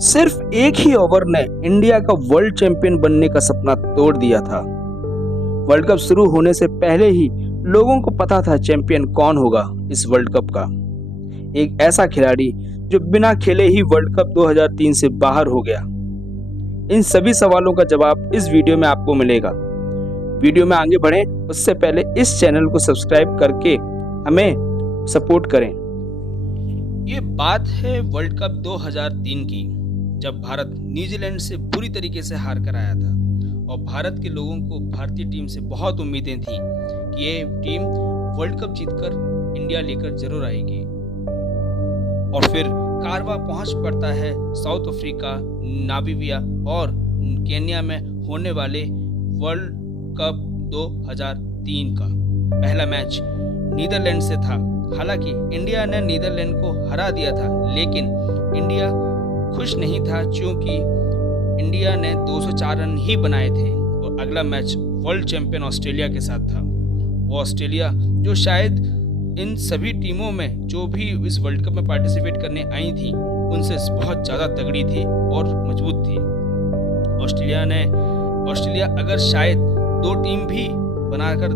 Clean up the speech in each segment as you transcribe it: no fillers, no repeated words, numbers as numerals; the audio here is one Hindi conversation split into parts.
सिर्फ एक ही ओवर ने इंडिया का वर्ल्ड चैंपियन बनने का सपना तोड़ दिया था। वर्ल्ड कप शुरू होने से पहले ही लोगों को पता था चैंपियन कौन होगा इस वर्ल्ड कप का। एक ऐसा खिलाड़ी जो बिना खेले ही वर्ल्ड कप 2003 से बाहर हो गया। इन सभी सवालों का जवाब इस वीडियो में आपको मिलेगा। वीडियो में आगे बढ़ें उससे पहले इस चैनल को सब्सक्राइब करके हमें सपोर्ट करें। ये बात है वर्ल्ड कप 2003 की, जब भारत न्यूजीलैंड से बुरी तरीके से हार कर आया था और भारत के लोगों को भारतीय टीम से बहुत उम्मीदें थी कि ये टीम वर्ल्ड कप जीतकर इंडिया लेकर जरूर आएगी। और फिर कारवा पहुंच पड़ता है साउथ अफ्रीका, नामीबिया और केन्या में होने वाले वर्ल्ड कप 2003 का पहला मैच नीदरलैंड से था। हालांकि इंडिया ने नीदरलैंड को हरा दिया था, लेकिन इंडिया खुश नहीं था क्योंकि इंडिया ने 204 रन ही बनाए थे और अगला मैच वर्ल्ड चैंपियन ऑस्ट्रेलिया के साथ था। वो ऑस्ट्रेलिया जो शायद इन सभी टीमों में जो भी इस वर्ल्ड कप में पार्टिसिपेट करने आई थी उनसे बहुत ज़्यादा तगड़ी थी और मजबूत थी। ऑस्ट्रेलिया अगर शायद 2 टीम भी बनाकर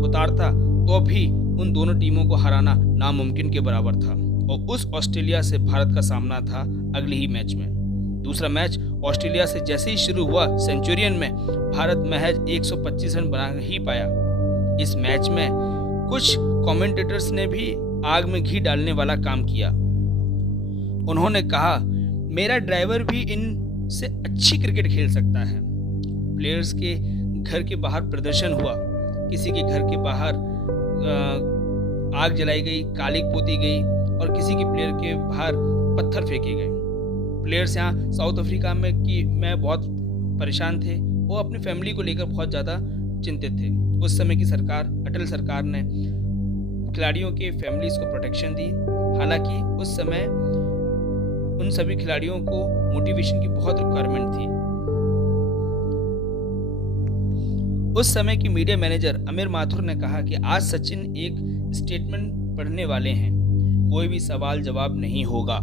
उतारता तो भी उन दोनों टीमों को हराना नामुमकिन के बराबर था। और उस ऑस्ट्रेलिया से भारत का सामना था अगले ही मैच में। दूसरा मैच ऑस्ट्रेलिया से जैसे ही शुरू हुआ, सेंचुरियन में भारत महज 125 रन बना ही पाया। इस मैच में कुछ कमेंटेटर्स ने भी आग में घी डालने वाला काम किया। उन्होंने कहा, मेरा ड्राइवर भी इनसे अच्छी क्रिकेट खेल सकता है। प्लेयर्स के घर के बाहर प्रदर्शन हुआ, किसी के घर के बाहर आग जलाई गई, कालिक पोती गई और किसी के प्लेयर के बाहर पत्थर फेंके गए। प्लेयर्स यहाँ साउथ अफ्रीका में बहुत परेशान थे। वो अपनी फैमिली को लेकर बहुत ज़्यादा चिंतित थे। उस समय की सरकार, अटल सरकार ने खिलाड़ियों के फैमिलीज को प्रोटेक्शन दी। हालांकि उस समय उन सभी खिलाड़ियों को मोटिवेशन की बहुत रिक्वायरमेंट थी। उस समय की मीडिया मैनेजर अमीर माथुर ने कहा कि आज सचिन एक स्टेटमेंट पढ़ने वाले हैं, कोई भी सवाल जवाब नहीं होगा।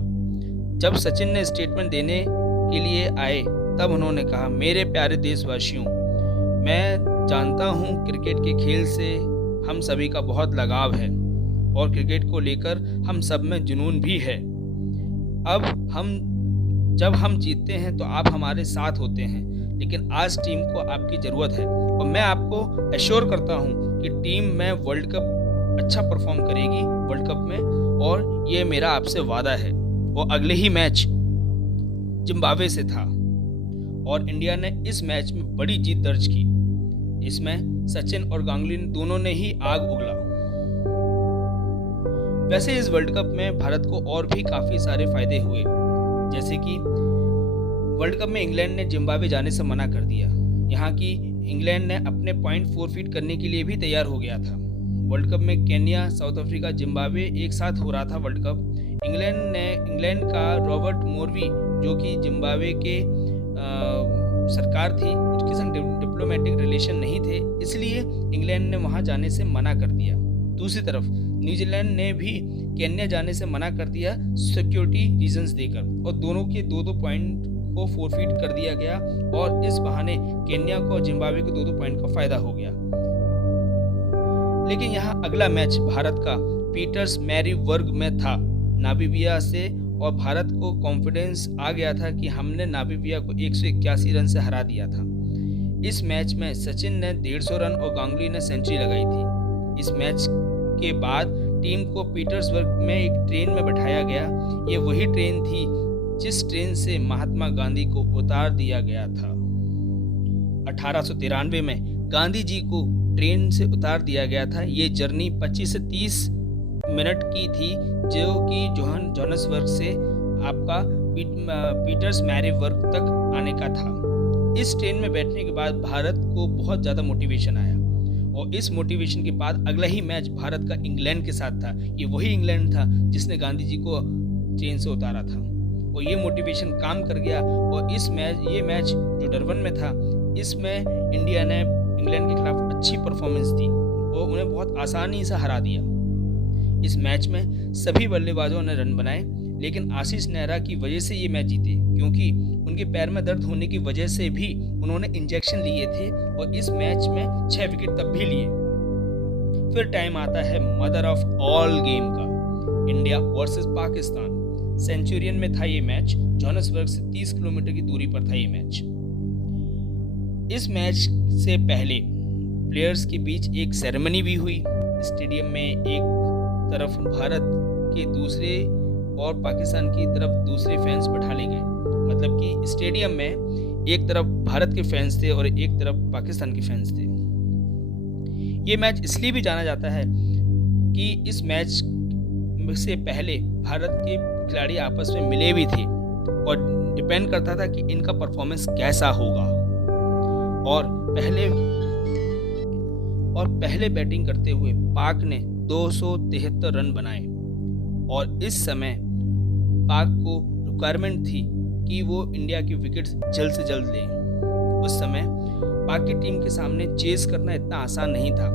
जब सचिन ने स्टेटमेंट देने के लिए आए तब उन्होंने कहा, मेरे प्यारे देशवासियों, मैं जानता हूं क्रिकेट के खेल से हम सभी का बहुत लगाव है और क्रिकेट को लेकर हम सब में जुनून भी है। जब हम जीतते हैं तो आप हमारे साथ होते हैं, लेकिन आज टीम को आपकी ज़रूरत है और मैं आपको एश्योर करता हूं कि टीम में वर्ल्ड कप अच्छा परफॉर्म करेगी वर्ल्ड कप में, और ये मेरा आपसे वादा है। और अगले ही मैच जिम्बाब्वे से था और इंडिया ने इस मैच में बड़ी जीत दर्ज की। इसमें सचिन और गांगुली दोनों ने ही आग उगला। वैसे इस वर्ल्ड कप में भारत को और भी काफ़ी सारे फायदे हुए, जैसे कि वर्ल्ड कप में इंग्लैंड ने जिम्बाब्वे जाने से मना कर दिया। यहाँ की इंग्लैंड ने अपने पॉइंट फोरफीट करने के लिए भी तैयार हो गया था। वर्ल्ड कप में केन्या, साउथ अफ्रीका, जिम्बाब्वे एक साथ हो रहा था वर्ल्ड कप। इंग्लैंड का रॉबर्ट मोरवी, जो कि जिम्बाब्वे के सरकार थी, उसके संग डिप्लोमेटिक रिलेशन नहीं थे, इसलिए इंग्लैंड ने वहां जाने से मना कर दिया। दूसरी तरफ न्यूजीलैंड ने भी केन्या जाने से मना कर दिया सिक्योरिटी रीजंस देकर, और दोनों के 2-2 पॉइंट को फोरफीट कर दिया गया और इस बहाने केन्या को और जिम्बाब्वे को 2-2 पॉइंट का फायदा हो गया। लेकिन यहाँ अगला मैच भारत का पीटर्स मैरी वर्ग में था नामीबिया से, और भारत को कॉन्फिडेंस आ गया था कि हमने नामीबिया को 181 रन से हरा दिया था। इस मैच में सचिन ने 150 रन और गांगुली ने सेंचुरी लगाई थी। इस मैच के बाद टीम को पीटर्सबर्ग में एक ट्रेन में बैठाया गया। ये वही ट्रेन थी जिस ट्रेन से महात्मा गांधी को उतार दिया गया था। 1893 में गांधी जी को ट्रेन से उतार दिया गया था। ये जर्नी 25 से 30 मिनट की थी, जो कि जोहान्सबर्ग से आपका पीटर्स मैरी वर्ग तक आने का था। इस ट्रेन में बैठने के बाद भारत को बहुत ज़्यादा मोटिवेशन आया और इस मोटिवेशन के बाद अगला ही मैच भारत का इंग्लैंड के साथ था। ये वही इंग्लैंड था जिसने गांधी जी को ट्रेन से उतारा था और ये मोटिवेशन काम कर गया। और ये मैच जो डरबन में था, इसमें इंडिया ने इंग्लैंड के खिलाफ अच्छी परफॉर्मेंस दी और उन्हें बहुत आसानी से हरा दिया। इस मैच में सभी बल्लेबाजों ने रन बनाए, लेकिन आशीष नेहरा की वजह से ये मैच जीते, क्योंकि उनके पैर में दर्द होने की वजह से भी उन्होंने इंजेक्शन लिए थे और इस मैच में 6 विकेट तब भी लिए। फिर टाइम आता है मदर ऑफ ऑल गेम का, इंडिया वर्सेस पाकिस्तान। सेंचुरियन में था ये मैच, जोहान्सबर्ग से 30 किलोमीटर की दूरी पर था ये मैच। इस मैच से पहले प्लेयर्स के बीच एक सेरेमनी भी हुई। स्टेडियम में एक तरफ भारत के दूसरे और पाकिस्तान की तरफ दूसरे फैंस बैठा ले गए, मतलब कि स्टेडियम में एक तरफ भारत के फैंस थे और एक तरफ पाकिस्तान के फैंस थे। ये मैच इसलिए भी जाना जाता है कि इस मैच से पहले भारत के खिलाड़ी आपस में मिले भी थे और डिपेंड करता था कि इनका परफॉर्मेंस कैसा होगा। और पहले बैटिंग करते हुए पाक ने 273 रन बनाए और इस समय पाक को रिक्वायरमेंट थी कि वो इंडिया की विकेट्स जल्द से जल्द लें। उस समय पाक की टीम के सामने चेस करना इतना आसान नहीं था।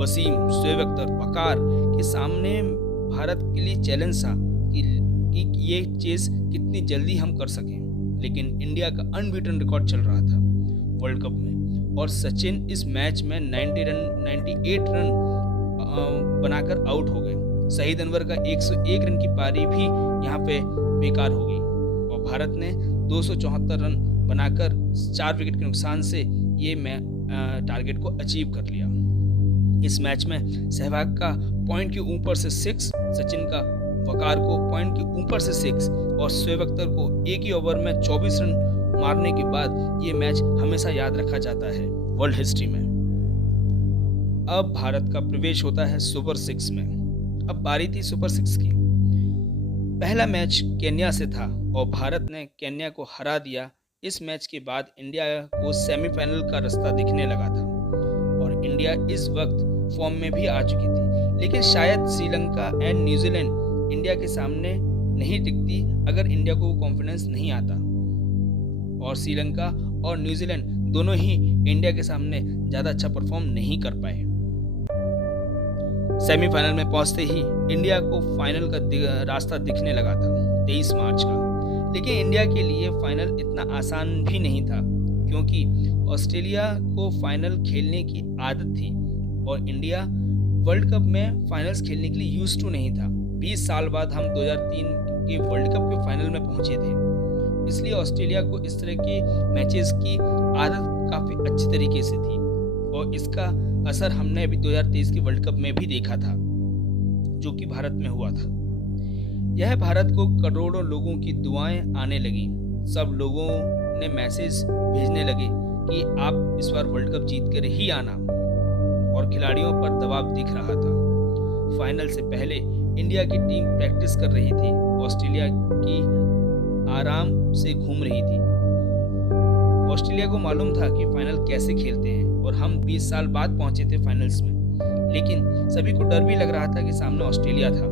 वसीम, शोएब अख्तर, वकार के सामने भारत के लिए चैलेंज था कि ये चेस कितनी जल्दी हम कर सकें, लेकिन इंडिया का अनबीटन रिकॉर्ड चल रहा था वर्ल्ड कप में और सचिन इस मैच में 98 रन बनाकर आउट हो गए। शहीद अनवर का 101 रन की पारी भी यहाँ पे बेकार हो गई और भारत ने 274 रन बनाकर 4 विकेट के नुकसान से ये टारगेट को अचीव कर लिया। इस मैच में सहवाग का पॉइंट के ऊपर से 6, सचिन का वकार को पॉइंट के ऊपर से 6 और शोएब अख्तर को एक ही ओवर में 24 रन मारने के बाद ये मैच हमेशा याद रखा जाता है वर्ल्ड हिस्ट्री में। अब भारत का प्रवेश होता है सुपर 6 में। अब बारी थी सुपर 6 की। पहला मैच केन्या से था और भारत ने केन्या को हरा दिया। इस मैच के बाद इंडिया को सेमीफाइनल का रास्ता दिखने लगा था और इंडिया इस वक्त फॉर्म में भी आ चुकी थी, लेकिन शायद श्रीलंका एंड न्यूजीलैंड इंडिया के सामने नहीं टिकती अगर इंडिया को कॉन्फिडेंस नहीं आता। और श्रीलंका और न्यूजीलैंड दोनों ही इंडिया के सामने ज़्यादा अच्छा परफॉर्म नहीं कर पाए। सेमीफाइनल में पहुंचते ही इंडिया को फाइनल का रास्ता दिखने लगा था 23 मार्च का, लेकिन इंडिया के लिए फाइनल इतना आसान भी नहीं था, क्योंकि ऑस्ट्रेलिया को फाइनल खेलने की आदत थी और इंडिया वर्ल्ड कप में फाइनल्स खेलने के लिए यूज्ड टू नहीं था। 20 साल बाद हम 2003 के वर्ल्ड कप के फाइनल में पहुंचे थे, इसलिए ऑस्ट्रेलिया को इस तरह के मैचेस की आदत काफ़ी अच्छी तरीके से थी और इसका असर हमने अभी 2023 के वर्ल्ड कप में भी देखा था, जो कि भारत में हुआ था। यह भारत को करोड़ों लोगों की दुआएं आने लगी। सब लोगों ने मैसेज भेजने लगे कि आप इस बार वर्ल्ड कप जीत कर ही आना और खिलाड़ियों पर दबाव दिख रहा था। फाइनल से पहले इंडिया की टीम प्रैक्टिस कर रही थी, ऑस्ट्रेलिया की आराम से घूम रही थी। ऑस्ट्रेलिया को मालूम था कि फाइनल कैसे खेलते हैं और हम 20 साल बाद पहुंचे थे फाइनल्स में, लेकिन सभी को डर भी लग रहा था कि सामने ऑस्ट्रेलिया था,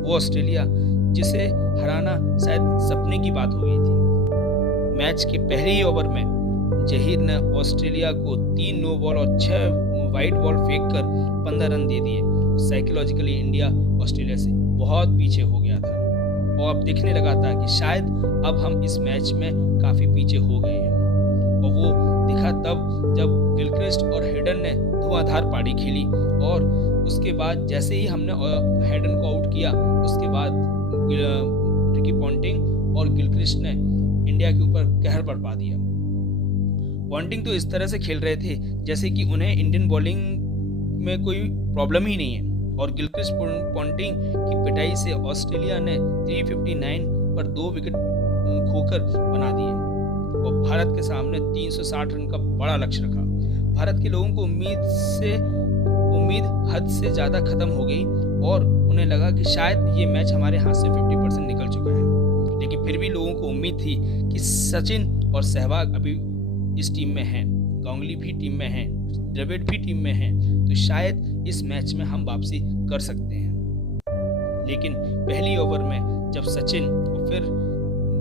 वो ऑस्ट्रेलिया जिसे हराना शायद सपने की बात हो गई थी। मैच के पहले ही ओवर में जहीर ने ऑस्ट्रेलिया को 3 नो बॉल और 6 वाइड बॉल फेंक कर 15 रन दे दिए। साइकोलॉजिकली इंडिया ऑस्ट्रेलिया से बहुत पीछे हो गया था और अब दिखने लगा था कि शायद अब हम इस मैच में काफ़ी पीछे हो गए हैं। और वो दिखा तब जब गिलक्रिस्ट और हेडन ने धुआंधार पारी खेली और उसके बाद जैसे ही हमने हेडन को आउट किया, उसके बाद रिकी पॉन्टिंग और गिलक्रिस्ट ने इंडिया के ऊपर कहर बरपा दिया। पॉन्टिंग तो इस तरह से खेल रहे थे जैसे कि उन्हें इंडियन बॉलिंग में कोई प्रॉब्लम ही नहीं है और गिलक्रिस्ट पॉन्टिंग की पिटाई से ऑस्ट्रेलिया ने 359 पर 2 विकेट खोकर बना दिए और भारत के सामने 360 रन का बड़ा लक्ष्य रखा। भारत के लोगों को उम्मीद हद से ज़्यादा खत्म हो गई और उन्हें लगा कि शायद ये मैच हमारे हाथ से 50% निकल चुका है, लेकिन फिर भी लोगों को उम्मीद थी कि सचिन और सहवाग अभी इस टीम में हैं, गांगुली भी टीम में हैं, द्रविड़ भी टीम में हैं, तो शायद इस मैच में हम वापसी कर सकते हैं। लेकिन पहली ओवर में जब सचिन और फिर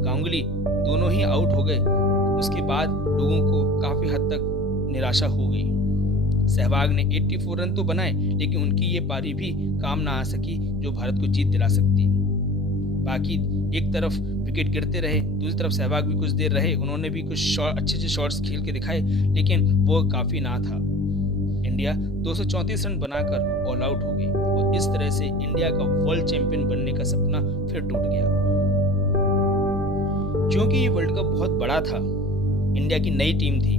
गांगुली दोनों ही आउट हो गए, उसके बाद लोगों को काफ़ी हद तक निराशा हो गई। सहवाग ने 84 रन तो बनाए, लेकिन उनकी ये पारी भी काम ना आ सकी जो भारत को जीत दिला सकती। बाकी एक तरफ विकेट गिरते रहे, दूसरी तरफ सहवाग भी कुछ देर रहे, उन्होंने भी कुछ अच्छे शॉट्स खेल के दिखाए, लेकिन वो काफ़ी ना था। इंडिया 234 रन बनाकर ऑल आउट हो गई और इस तरह से इंडिया का वर्ल्ड चैंपियन बनने का सपना फिर टूट गया। क्योंकि ये वर्ल्ड कप बहुत बड़ा था, इंडिया की नई टीम थी,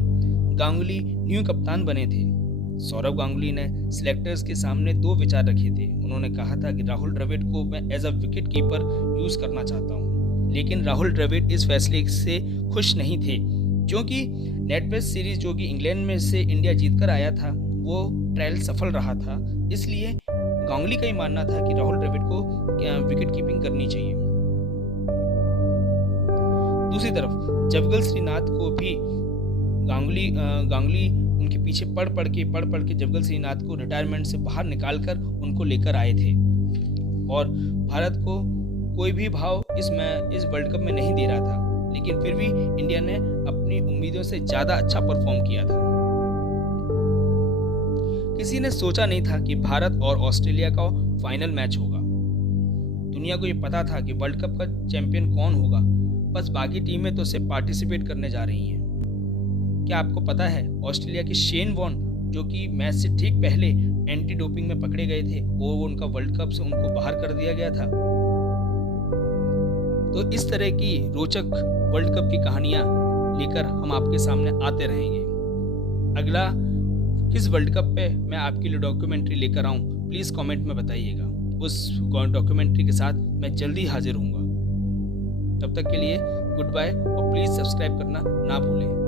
गांगुली न्यू कप्तान बने थे। सौरव गांगुली ने सिलेक्टर्स के सामने दो विचार रखे थे। उन्होंने कहा था कि राहुल द्रविड़ को मैं as a wicket keeper use करना चाहता हूं, लेकिन राहुल द्रविड़ इस फैसले से खुश नहीं थे, क्योंकि नेट टेस्ट सीरीज जो कि इंग्लैंड में से इंडिया जीतकर आया था, वो ट्रायल सफल रहा था। इसलिए गांगुली का ही मानना था कि राहुल द्रविड़ को विकेट कीपिंग करनी चाहिए। दूसरी तरफ जवगल श्रीनाथ को भी गांगुली उनके पीछे पढ़ पढ़ के जवगल श्रीनाथ को रिटायरमेंट से बाहर निकालकर उनको लेकर आए थे और भारत को कोई भी भाव इस वर्ल्ड कप में नहीं दे रहा था, लेकिन फिर भी इंडिया ने अपनी उम्मीदों से ज़्यादा अच्छा परफॉर्म किया था। किसी ने सोचा नहीं था कि भारत और ऑस्ट्रेलिया का फाइनल मैच होगा। दुनिया को ये पता था कि वर्ल्ड कप का चैंपियन कौन होगा, बस बाकी टीमें तो सिर्फ पार्टिसिपेट करने जा रही हैं। क्या आपको पता है ऑस्ट्रेलिया की शेन वॉर्न, जो कि मैच से ठीक पहले एंटी डोपिंग में पकड़े गए थे, वो उनका वर्ल्ड कप से उनको बाहर कर दिया गया था। तो इस तरह की रोचक वर्ल्ड कप की कहानियां लेकर हम आपके सामने आते रहेंगे। अगला किस वर्ल्ड कप पे मैं आपके लिए डॉक्यूमेंट्री लेकर आऊं, प्लीज़ कमेंट में बताइएगा। उस डॉक्यूमेंट्री के साथ मैं जल्दी हाजिर होऊंगा। तब तक के लिए गुड बाय और प्लीज़ सब्सक्राइब करना ना भूलें।